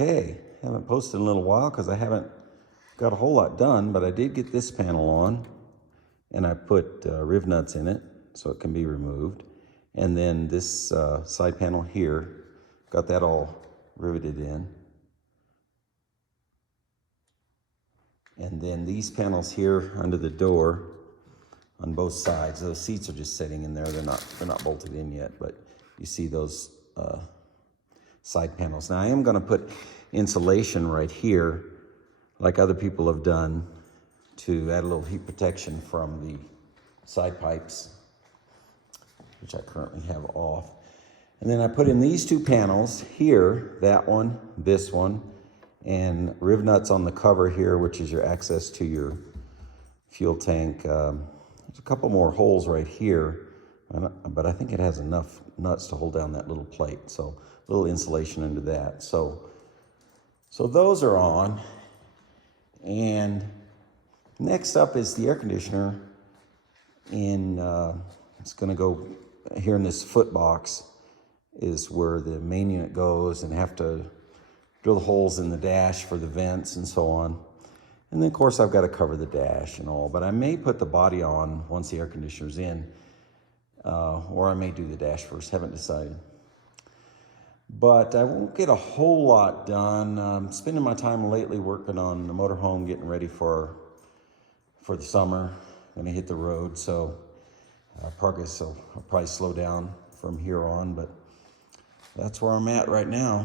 Okay, haven't posted in a little while because I haven't got a whole lot done, but I did get this panel on, and I put rivnuts in it so it can be removed. And then this side panel here, got that all riveted in. And then these panels here under the door on both sides, those seats are just sitting in there. They're not bolted in yet, but you see those side panels. Now I am going to put insulation right here, like other people have done, to add a little heat protection from the side pipes, which I currently have off. And then I put in these two panels here, that one, this one, and rivnuts on the cover here, which is your access to your fuel tank. There's a couple more holes right here, but I think it has enough nuts to hold down that little plate. So a little insulation into that. So those are on. And next up is the air conditioner. It's gonna go here in this foot box is where the main unit goes, and have to drill the holes in the dash for the vents and so on. And then of course I've got to cover the dash and all, but I may put the body on once the air conditioner's in, or I may do the dash first, haven't decided. But I won't get a whole lot done. I'm spending my time lately working on the motorhome, getting ready for the summer. I'm gonna hit the road, so progress will probably slow down from here on, but that's where I'm at right now.